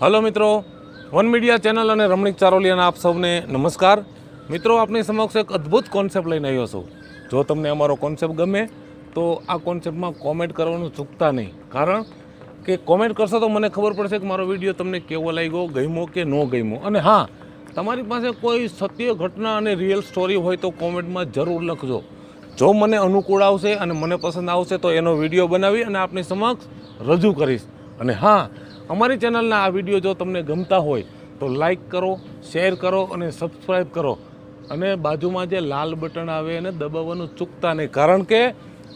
Hello મિત્રો, one media channel અને રમણીક ચારોલિયાના આપ સૌને નમસ્કાર. મિત્રો, આપની સમક્ષ એક અદ્ભુત કોન્સેપ્ટ લઈને આવ્યો છું. જો તમને અમારો કોન્સેપ્ટ ગમે તો આ કોન્સેપ્ટમાં કોમેન્ટ કરવાનું ચૂકતા નહીં, કારણ કે કોમેન્ટ કરશો તો મને ખબર પડશે કે મારો વિડીયો તમને કેવો લાગ્યો, ગમ્યો કે ન ગમ્યો. અને હા, તમારી પાસે કોઈ સત્ય ઘટના અને રિયલ સ્ટોરી હોય તો કોમેન્ટમાં જરૂર લખજો. જો મને અનુકૂળ આવશે અને મને પસંદ આવશે તો એનો વિડીયો બનાવી અને આપની સમક્ષ રજૂ કરીશ. અને હા, અમારી ચેનલના આ વિડીયો જો તમને ગમતા હોય તો લાઈક કરો, શેર કરો અને સબસ્ક્રાઈબ કરો. અને બાજુમાં જે લાલ બટન આવે એને દબાવવાનું ચૂકતા નહીં, કારણ કે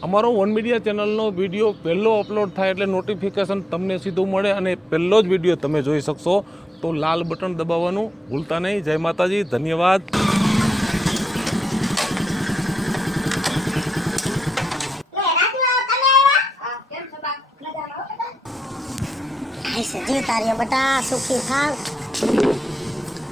અમારો વન મીડિયા ચેનલનો વિડીયો પહેલો અપલોડ થાય એટલે નોટિફિકેશન તમને સીધું મળે અને પહેલો જ વિડીયો તમે જોઈ શકશો. તો લાલ બટન દબાવવાનું ભૂલતા નહીં. જય માતાજી, ધન્યવાદ. જીવતા રહ્યો બેટા, સુખી થાવ.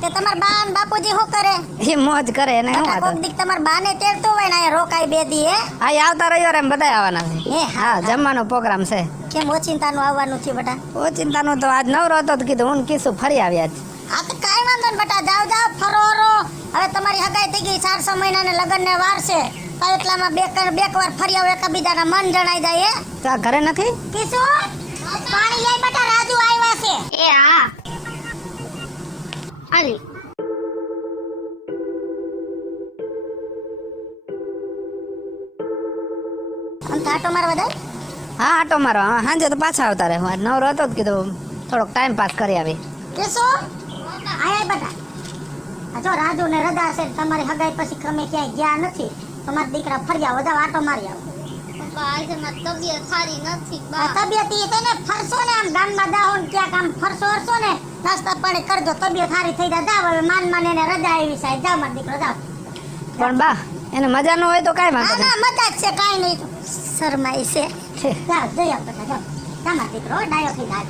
તે તમાર બા ને બાપુજી શું કરે? એ મોજ કરે ને હું કોક દીક તમાર બા ને તેડતો હોય ને અહીંયા રોકાઈ બે દી હે? આ આવતા રવિવારે એમ બધા આવવાના છે. હે હા, જમવાનો પ્રોગ્રામ છે. કેમ ઓચિંતાનું આવવાનું છે બેટા? ઓચિંતાનું તો આજ નવરો હતો તો કીધું હું કીશું ફરી આવ્યા જ. આ તો કાઈ વાંધો ને બેટા, જાવ જાવ ફરો હરો. હવે તમારી હગાઈ થઈ ગઈ, 4-6 મહિનાને લગન ને વાર છે. તો એટલામાં બે વાર ફરી આવો, એકબીજાના મન જણાઈ જાય. હે તો આ ઘરે નથી? કીશું પાણી લઈ બેટા, રાજુ આવ્યા છે. એ હા આલી આમ તો આટો મારવા જાય? હા, આટો મારો. હા, સાંજે તો પાછા આવતા રહે. આજ નવરો હતો તો કીધું થોડોક ટાઈમ પાસ કરી આવી. કીશું આય બેટા. આ જો રાજુ ને રજા છે, તમારી હગાઈ પછી તમે ક્યાંય ગયા નથી. તમારા દીકરા ફરી આવો, જાવ આટો મારી આવો. આજે મારી તબિયત સારી નથી આ તબિયત ઈ તેને ફરશો ને, આમ ગામમાં જાઓ ને ક્યાંક આમ ફરશો ને, નાસ્તા પાણી કરજો, તબિયત સારી થઈ જાય. જાવ હવે માન એને રજા આવી સાહેબ. જાવ મારો દીકરો જાવ. પણ બા, એને મજા ન હોય તો કાંઈ વાંધો ના નહીં. ના, મજા જ છે, કાંઈ નહીં. શરમાઈ છે. જાવ જઈ આવો બેટા, જાવ. જા મારો દીકરો ડાયો થઈ જાય.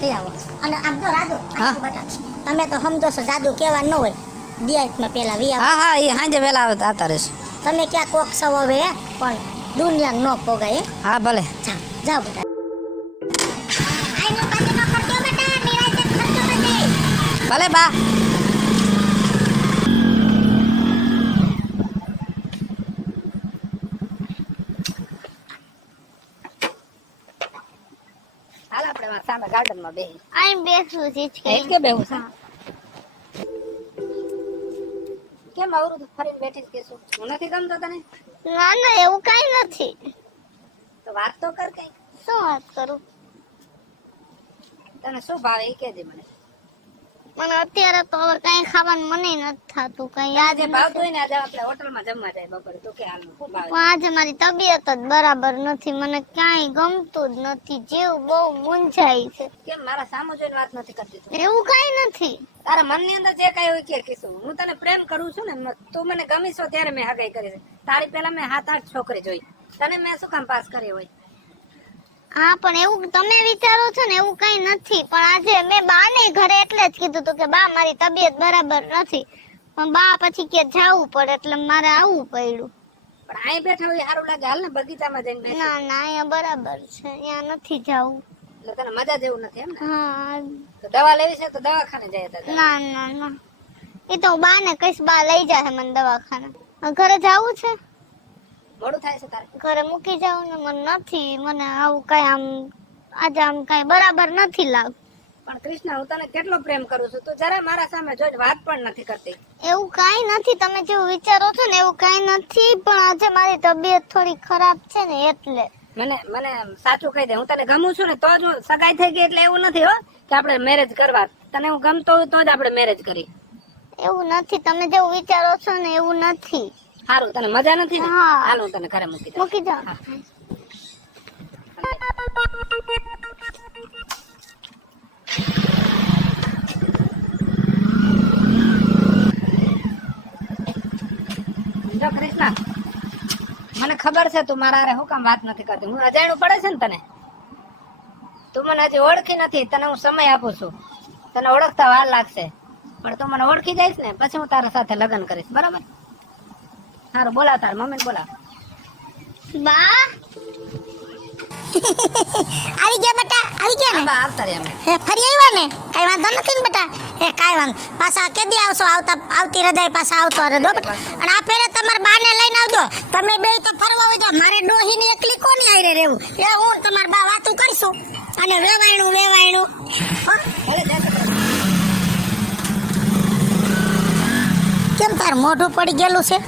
જઈ આવો. અને આમ જો રાજુ, હા? બેટા તમે તો સમજો છો, જાદુ કહેવા ન હોય. દિયાતમાં પેલા વી આવો. હા હા, એ સાંજે વહેલા આવતા રહેશે. તમે ક્યાં કોક સવ હવે પણ દુનિયા નો પોગાય. હા, ભલે. જાવ જાવ બેટા. આઈનો બાજુ નો કરજો બેટા, નિરાતે કરજો બેટા. ભલે બા. હાલ આપણે સામે ગાર્ડનમાં બેહી. આઈ બેસું છે એક કે બેહું છે? કેમ આવરું તો ફરીને બેઠી જ કેશું? હું નથી ગમતો તને? ના ના, એવું કઈ નથી. તો વાત તો કર કઈ. શું વાત કરું? તને શું ભાવે એ કહેજે મને. મને અત્યારે તો હવે કઈ ખાવાનું મને નથી થતું, કઈ યાદ આજે ભાવતું હોય ને આજે આપણે હોટલમાં જમવા જાય બપોરે. તો કે હાલનું શું ભાવે? પણ આજે મારી તબિયત જ બરાબર નથી, મને ક્યાંય ગમતું જ નથી, જીવ બહુ મૂંઝાય છે. કેમ મારા સામુ જોઈને વાત નથી કરતી તું? એવું કઈ નથી. તારા મનની અંદર જે કઈ હોય કે કીશું. હું તને પ્રેમ કરું છું ને, તું મને ગમી છો ત્યારે મેં હગાઈ કરી છે. તારી પહેલા મેં 7-8 છોકરી જોઈ, તને મેં શું કામ પાસ કરી હોય? હા, પણ એવું તમે વિચારો છો ને એવું કઈ નથી. પણ આજે મેં બા ને ઘરે એટલે જ કીધું હતું કે બા મારી તબિયત બરાબર નથી, પણ બા પછી કે જાવું પડે એટલે મારે આવવું પડ્યું. પણ અહીં બેઠા હોય સારું લાગે. હાલ ને બગીચામાં જઈને બેસી. ના ના, અહીંયા બરાબર છે, અહીંયા નથી જાવું. એટલે તને મજા જેવું નથી એમ ને? હા. તો દવા લેવી છે તો દવાખાને જાય હતા. ના ના ના, એ તો બા ને કઈશ, બા લઈ જાય મને દવાખાને. ઘરે જાવું છે? મોડું થાય છે તારે? ઘરે મૂકી જાવ ને, મને નથી, મને આવું કઈ આમ આજે આમ કઈ બરાબર નથી લાગતું. પણ કૃષ્ણા, હું તને કેટલો પ્રેમ કરું છું, તું જરા મારા સામે જોઈને વાત પણ નથી કરતી. એવું કઈ નથી, તમે જેવું વિચારો છો ને એવું કઈ નથી, પણ આજે મારી તબિયત થોડી ખરાબ છે ને એટલે. મને સાચું કહી દે, હું તને ગમું છું ને તો જ સગાઈ થઈ ગઈ એટલે એવું નથી હો કે આપણે મેરેજ કરવા. તને હું ગમતો હોય તો જ આપણે મેરેજ કરી. એવું નથી, તમે જેવું વિચારો છો ને એવું નથી. સારું, તને મજા નથી ને? હા. હાલ હું તને ઘરે મૂકી દઉં. મૂકી જાઓ. જો કૃષ્ણા, મને ખબર છે તું મારા હારે શું કામ વાત નથી કરતી. હું અજાણ્યું પડે છે ને તને. તું મને હજી ઓળખી નથી, તને હું સમય આપું છું. તને ઓળખતા વાર લાગશે, પણ તું મને ઓળખી જઈશ ને પછી હું તારા સાથે લગ્ન કરીશ, બરાબર? સારું, બોલાવ તાર મમ્મીને બોલાવ. બા આવી ગયા બેટા. આવી ગયા ને બા આવતા રહ્યા અમે. હે ફરી આવ્યા ને કઈ વાંધો નથી ને બેટા હે કાંઈ વાંધો પાછા કેદી આવશો આવતી રજાએ પાછા આવતો રહેજો બેટા અને આ ફેરે તમારા બાને લઈને આવજો તમે બે તો ફરવા હોય તો મારે ડોહીની એકલી કોની આયરે રહેવું એ હું તમારા બા વાતું કરશું અને વેવાયણું હો? કેમ તાર મોઢું પડી ગયેલું છે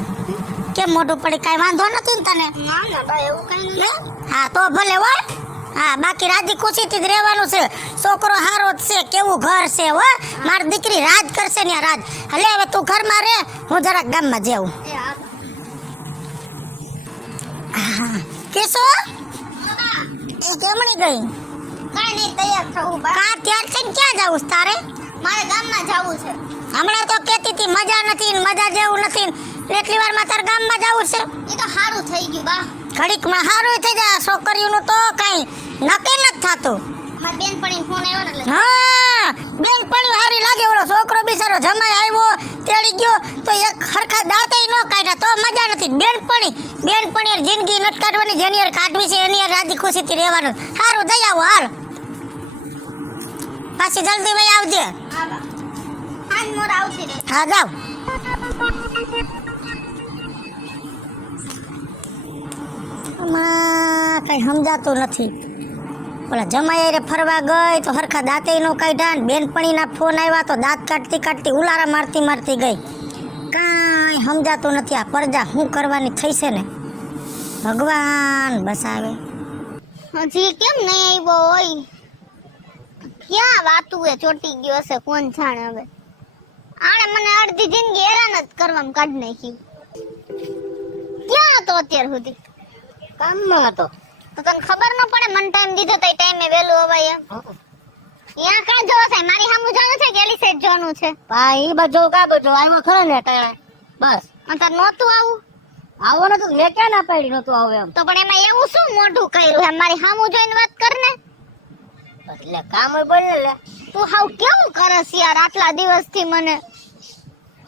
કેમ મોઢું પડી કાંઈ વાંધો નથી ને તને ના ના બા એવું કઈ નથી. હા તો ભલે હો હા બાકી રાજી ખુશીથી જ રહેવાનું છે છોકરો હારો જ છે કેવું ઘર છે હો મારી દીકરી રાજ કરશે ને રાજ હલે હવે તું ઘરમાં રહે હું જરાક ગામમાં જાઉં કેસો એ કેમણી ગઈ કાંઈ નહીં તૈયાર થવું બા. કા ત્યાર છે ને ક્યાં જાવું છે તારે મારે ગામમાં જવું છે. હમણાં તો કહેતી હતી મજા નથી ને મજા જેવું નથી ને એટલી વારમાં તાર ગામમાં જાવું છે એ તો સારું થઈ ગયું બા. ઘડીકમાં હારું થઈ જાય છોકરીઓનું તો કઈ નક્કી નથી થતું મારી બેનપણીનો ફોન આવ્યો ને એટલે હા બેનપણી હારી લાગે ઓલો છોકરો બિચારો જમાઈ આવ્યો તેડી ગયો તો એક ખરખા દાંતે ન કાઢ્યા તો મજા નથી બેનપણી જિંદગી નથી કાઢવાની જેની યાર કાઢવી છે એની યાર રાજી ખુશીથી રહેવાનું સારું દઈ આવો હાલ પાછી જલ્દી વઈ આવજે હા બા. આજ મોર આવતી રહે. હા જાવ કઈ સમજાતું નથી ઓલા જમાઈ રે ફરવા ગઈ તો હરખા દાંતે નો કાઢ્યા ને બેનપણીના ફોન આવ્યા તો દાંત કાઢતી ઉલારા મારતી ગઈ કાંઈ સમજાતું નથી આ પરજા શું કરવાની થઈ છે ને ભગવાન બસાવે હજી કેમ નહીં આવ્યો હોય ક્યાં વાતું એ ચોટી ગયો હશે કોણ જાણે હવે આણે મને અડધી જિંદગી હેરાન જ કરવામાં કાઢી નાખ્યું ક્યાં હતો અત્યાર સુધી કામમાં હતો. તો તને ખબર ન પડે મને ટાઈમ દીધો તો ટાઈમે વેલું અવાય એમ ત્યાં કાં જોવા છે મારી સામું જવાનું છે કે એલી સેટ જવાનું છે પા ઈ બાજુ કા બાજુ આવ્યો ખરો ને ટાણે બસ અને તાર નહોતું આવું આવો નતું મેં ક્યાં ના પાડી નતું આવે એમ તો પણ એમાં એવું શું મોઢું કર્યું હે મારી સામું જોઈને વાત કર ને એટલે કામ હોય બોલ ને લે તું હાવ કેવું કરસ યાર આટલા દિવસથી મને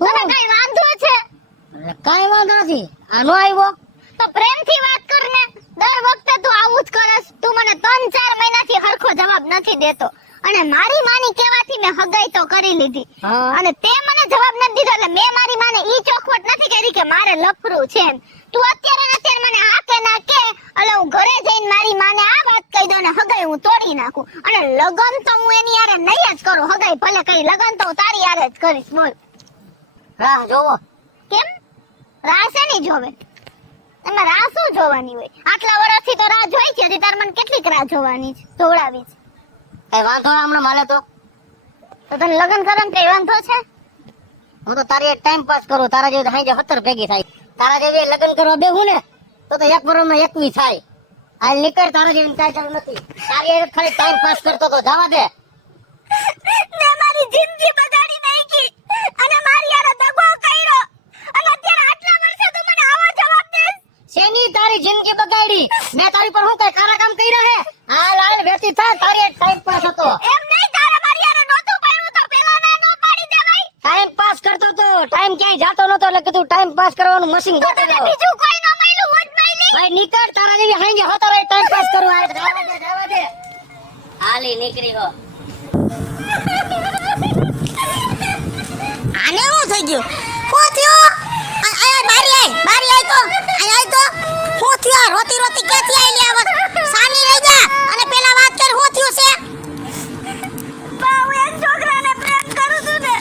તને કઈ વાંધો છે એટલે કાંઈ વાંધો નથી આનો આવ્યો તો પ્રેમથી વાત કર ને દર વખતે તું આવું જ કરસ તું મને 3-4 મહિનાથી હરખો જવાબ નથી દેતો અને મારી માની કહેવાથી મેં હગાઈ તો કરી લીધી હા. અને તે મને જવાબ નથી દીધો એટલે મેં મારી માને ઈ ચોખવટ નથી કરી કે મારે લફરું છે એમ તું અત્યારે ને અત્યારે મને હા કે ના કે એટલે હું ઘરે જઈને મારી માને આ વાત કહી દઉં ને હગાઈ હું તોડી નાખું અને લગન તો હું એની યારે નહીં જ કરું હગાઈ ભલે કરી લગન તો હું તારી યારે જ કરીશ બોલ રાહ જોવો કેમ રાહ શેની જોવે એમાં રાહ શું જોવાની હોય આટલા વર્ષથી તો રાહ જોઈ છે હજી તાર મને કેટલીક રાહ જોવાની છે જોવડાવી છે કઈ વાંધો ના હમણાં માલે તો તને લગન કરવાનું કઈ વાંધો છે હું તો તારી ટાઈમ પાસ કરું તારા જેવી હાઈ 17 ભેગી થાય તારા જેવી લગ્ન કરવા બેહું ને તો એક વર્ષમાં 21 થાય હાલ નીકળ તારા જેવી કાંઈ જરૂર નથી તારી હારે ખાલી ટાઈમ પાસ કરતો તો જવા દે મેં મારી જિંદગી બગાડી નાખી અને મારી યાર દગો કર્યો અને અત્યારે આટલા વર્ષે તું મને આવો જવાબ દે શેની તારી જિંદગી બગાડી મેં તારી પર હું કઈ કારા કામ કર્યા હે હાલ હાલ વેતી થા તારી ટાઈમ પાસ હતો એમ નહીં તારા મારી યાર નહોતું પડ્યું તો પેલા ના નો પાડી દેવાય ટાઈમ પાસ કરતો તો ટાઈમ ક્યાંય જાતો નતો એટલે કીધું ટાઈમ પાસ કરવાનું મશીન તો ગોતી તને દો બીજું કોઈ ન મળ્યું હોત માઈલી ભાઈ નીકળ તારા જેવી હાઈ 17 ટાઈમ પાસ કરવા જવા દે હાલી નીકળી ગયો આને શું થઈ ગયું શું થયું આય બારી આય તો આય તો શું થયું રોતી ક્યાંથી આઈ લે આવત સાની રહી જા અને પેલા વાત કર શું થયું છે બા હું એક છોકરાને પ્રેમ કરું છું ને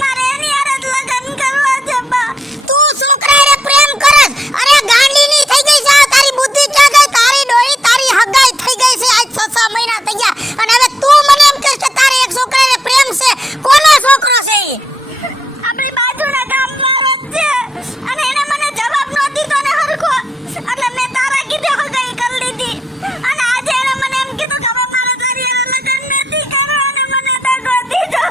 મારે એની હારે જ લગન કરવા છે બા તું છોકરાને પ્રેમ કરસ અરે ગાંડીની થઈ ગઈ છે આ તારી બુદ્ધિ ક્યાં ગઈ તારી ડોળી તારી હગાઈ થઈ ગઈ છે આજ 6 મહિના થઈ ગયા અને હવે તું મને એમ કહેશ કે તારે એક છોકરાને પ્રેમ છે કોનો છોકરો છે ઈ આપણી બાજુના ગામવાળો જ છે અને એને મને જવાબ ન દીધો ને હરખો એટલે મેં તારા કીધે હગાઈ કરી લીધી અને આજે એને મને એમ કીધું કે હવે મારે તારી આ લગન નથી કરવા અને મને દગો દીધો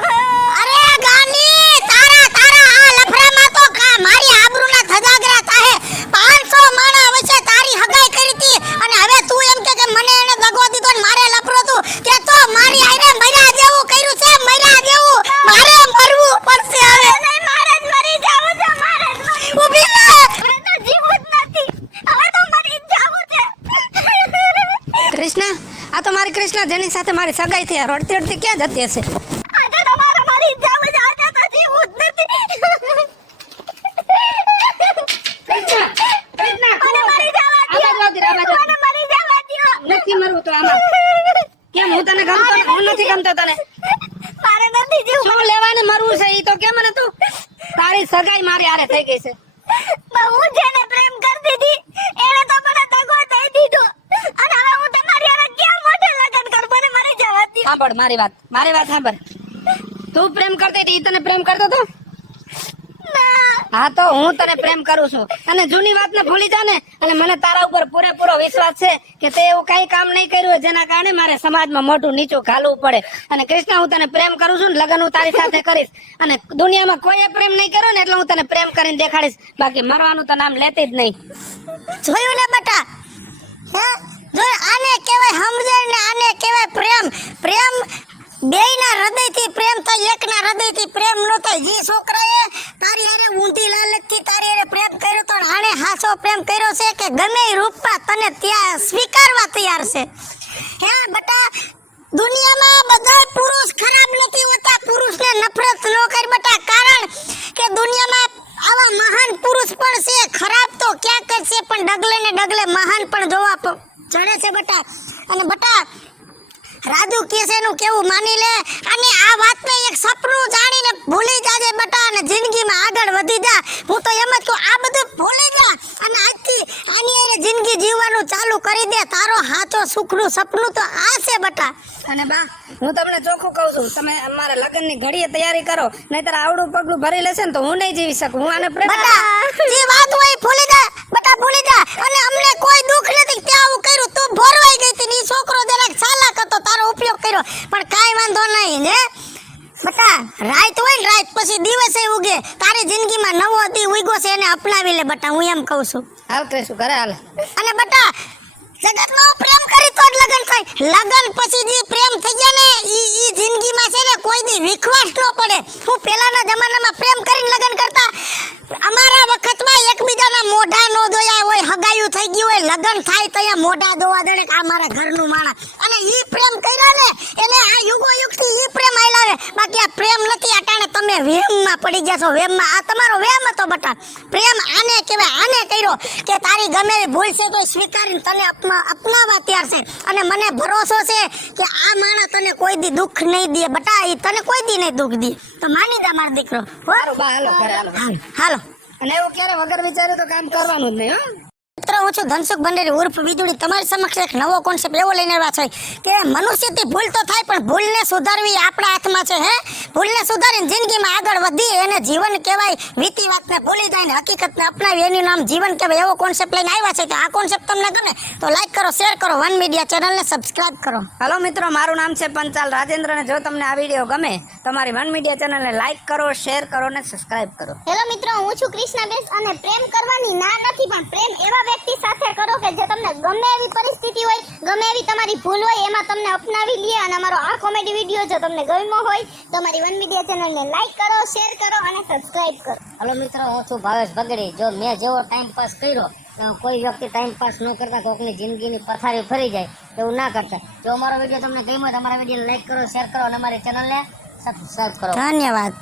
અરે ગાંડી તારા આ લફરામાં તો મારી આબરૂના ધજાગરા થાહે 500 માણા વચ્ચે તારી હગાઈ કરી હતી અને હવે તું એમ કે મને એને દગો દીધો ને મારે લફરો તું તે તો મારી આઈને મર્યા જેવું કર્યું છે મર્યા જેવું મારે મરવું પડશે હવે નહીં મારે જ મરી જાવું છે મારે જ મરી ઊભી રહે હવે તો જીવવું જ નથી હવે તો મરી જ જાવું છે કૃષ્ણ આ તો મારી કૃષ્ણ જેની સાથે મારી સગાઈ થઈ આ રડતી રડતી ક્યાં જતી હશે? આજે તમારે મારી જાવ જ આજે તો જીવું જ નથી. મને મરી જવા દ્યો. મને મરી જવા દ્યો. નથી મરવું તો આમાં કેમ? હું તને ગમતો ને? હું નથી ગમતો તને? મારે નથી જીવું. શું લેવાને મરવું છે ઈ તો કે મને તું. તારી સગાઈ મારી હારે થઈ ગઈ છે. પણ હું જેને પ્રેમ કરતી હતી એને તો મને દગો દઈ દીધો અને હવે હું તમારી હારે કેમ મોઢે લગન કરું? મને મરી જવા દ્યો. સાંભળ મારી વાત સાંભળ. તું પ્રેમ કરતી હતી ઈ તને પ્રેમ કરતો તો? ના. હા તો હું તને પ્રેમ કરું છું અને જૂની વાતને ભૂલી જા ને. અને મને તારા ઉપર પૂરેપૂરો વિશ્વાસ છે કે તે એવું કઈ કામ નહીં કર્યું હોય જેના કારણે મારે સમાજમાં મોટું નીચું ઘાલવું પડે. અને કૃષ્ણ હું તને પ્રેમ કરું છું ને લગ્ન હું તારી સાથે કરીશ. અને દુનિયામાં કોઈએ પ્રેમ નહીં કર્યો ને એટલે હું તને પ્રેમ કરીને દેખાડીશ. બાકી મરવાનું તો નામ લેતી જ નહીં. જોયું ને બેટા? હે? જો આને કહેવાય સમજણ ને આને કહેવાય પ્રેમ. પ્રેમ બેયના હૃદયથી પ્રેમ થાય, એકના હૃદયથી પ્રેમ ન થાય. જે છોકરાએ તારી હારે ઊંધી લાલચથી તારી હારે પ્રેમ કર્યો તો આણે હાસો પ્રેમ કર્યો છે કે ગમે એ રૂપમાં તને ત્યાં સ્વીકારવા તૈયાર છે. હે બેટા, દુનિયામાં બધા પુરુષ ખરાબ નથી હોતા. પુરુષને નફરત ન કર બેટા, કારણ કે દુનિયામાં આવા મહાન પુરુષ પણ છે. ખરાબ તો ક્યાંક જ છે પણ ડગલે ને ડગલે મહાન પણ જોવા ચડે છે બેટા. અને બેટા રાજુ કે છે એનું કેવું માની લે અને આ વાતને એક સપનું જાણીને ભૂલી જાજે બેટા અને જિંદગીમાં આગળ વધી જા. હું તો એમ જ કહું આ બધું ભૂલી જા અને આજથી આની હારે જિંદગી જીવવાનું ચાલુ કરી દે. તારો સાચો સુખનું સપનું તો આ છે બેટા. અને બા હું તમને ચોખ્ખું કહું છું, તમે અમારા લગ્નની ઘડીએ તૈયારી કરો, નહીતર આવડું પગલું ભરી લેશે ને તો હું નહીં જીવી શકું. હું આને પ્રેમ બેટા જે વાત હોય ભૂલી જા બેટા, ભૂલી જા. અને અમને કોઈ દુઃખ નથી તે આવું કર્યું. તું ભરવાઈ ગઈ હતી ને ઈ છોકરો જરાક ચાલાક હતો, તારો ઉપયોગ કર્યો પણ કાઈ વાંધો નહીં ને બેટા. રાત હોય ને રાત પછી દિવસે ઉગે. તારી જિંદગીમાં નવો દી ઉગ્યો છે એને અપનાવી લે બેટા, હું એમ કહું છું. હાલ કહીશું ઘરે હાલ. અને બેટા જગતનો પ્રેમ કરી તો જ લગન થાય. લગન પછી જે પ્રેમ થઈ ગયા ને ઈ જિંદગીમાં છે ને કોઈ દી વિખવાટ ન પડે. હું પહેલાના જમાનામાં પ્રેમ કરીને લગન કરતા. અમારા વખતમાં એકબીજાના મોઢા નો દોયા હોય, હગાયું થઈ ગયું હોય, લગન થાય તો અહીંયા મોઢા દોવા દે કે આ મારા ઘરનું માણસ. અને ઈ પ્રેમ કર્યા ને એને આ યુગો યુગથી ઈ પ્રેમ આયલાવે. બાકી આ પ્રેમ નથી. અટાણે તમે વેમમાં પડી ગયા છો. વેમમાં આ તમારો વેમ હતો બેટા. પ્રેમ આને કહેવાય. આને કર્યો કે તારી ગમે એવી ભૂલ છે તો સ્વીકારીને તને અપનાવવા તૈયાર છે. અને મને ભરોસો છે કે આ માણસ તને કોઈ દી દુઃખ નહીં દે બેટા. ઈ તને કોઈ દી નહીં દુઃખ દે. તો માની જા મારો દીકરો. સારું બા હાલો ઘરે હાલો. હાલો. અને એવું ક્યારે વગર વિચાર્યું તો કામ કરવાનું જ નહીં. હો મિત્રો હું છું ધનસુખ ભંડેરી ઉર્ફ વીજળી. તમારી સમક્ષ એક નવો કોન્સેપ્ટ એવો લઈને આવ્યા છે કે મનુષ્યથી ભૂલ તો થાય પણ ભૂલને સુધારવી આપણા હાથમાં છે. હે, ભૂલને સુધારીને જિંદગીમાં આગળ વધી એને જીવન કહેવાય. વીતી વાતને ભૂલી જાય ને હકીકતને અપનાવી એનું નામ જીવન કહેવાય. એવો કોન્સેપ્ટ લઈને આવ્યા છે. તો આ કોન્સેપ્ટ તમને ગમે તો લાઈક કરો, શેર કરો, વન મીડિયા ચેનલને સબસ્ક્રાઇબ કરો. હાલો મિત્રો, મારું નામ છે પંચાલ રાજેન્દ્ર અને જો તમને આ વિડીયો ગમે તો મારી વન મીડિયા ચેનલને લાઈક કરો, શેર કરો અને સબસ્ક્રાઇબ કરો. હેલો મિત્રો, હું છું કૃષ્ણાબેન અને પ્રેમ કરવાની ના નથી, પણ પ્રેમ એવા વ્યક્તિ સાથે કરો કે જે તમને ગમે એવી પરિસ્થિતિ હોય, ગમે એવી તમારી ભૂલ હોય એમાં તમને અપનાવી લે. અને અમારો આ કોમેડી વિડીયો જો તમને ગમ્યો હોય તો અમારી વન મીડિયા ચેનલને લાઈક કરો, શેર કરો અને સબસ્ક્રાઇબ કરો. હલો મિત્રો, હું છું ભાવેશ બગડી. જો મેં જેવો ટાઈમ પાસ કર્યો કોઈ વ્યક્તિ ટાઈમ પાસ ન કરતા કોઈકની જિંદગીની પથારી ફરી જાય એવું ના કરતા. જો અમારો વિડીયો તમને ગમ્યો હોય તો અમારા વિડીયો લાઈક કરો, શેર કરો અને અમારી ચેનલને સબસ્ક્રાઇબ કરો. ધન્યવાદ.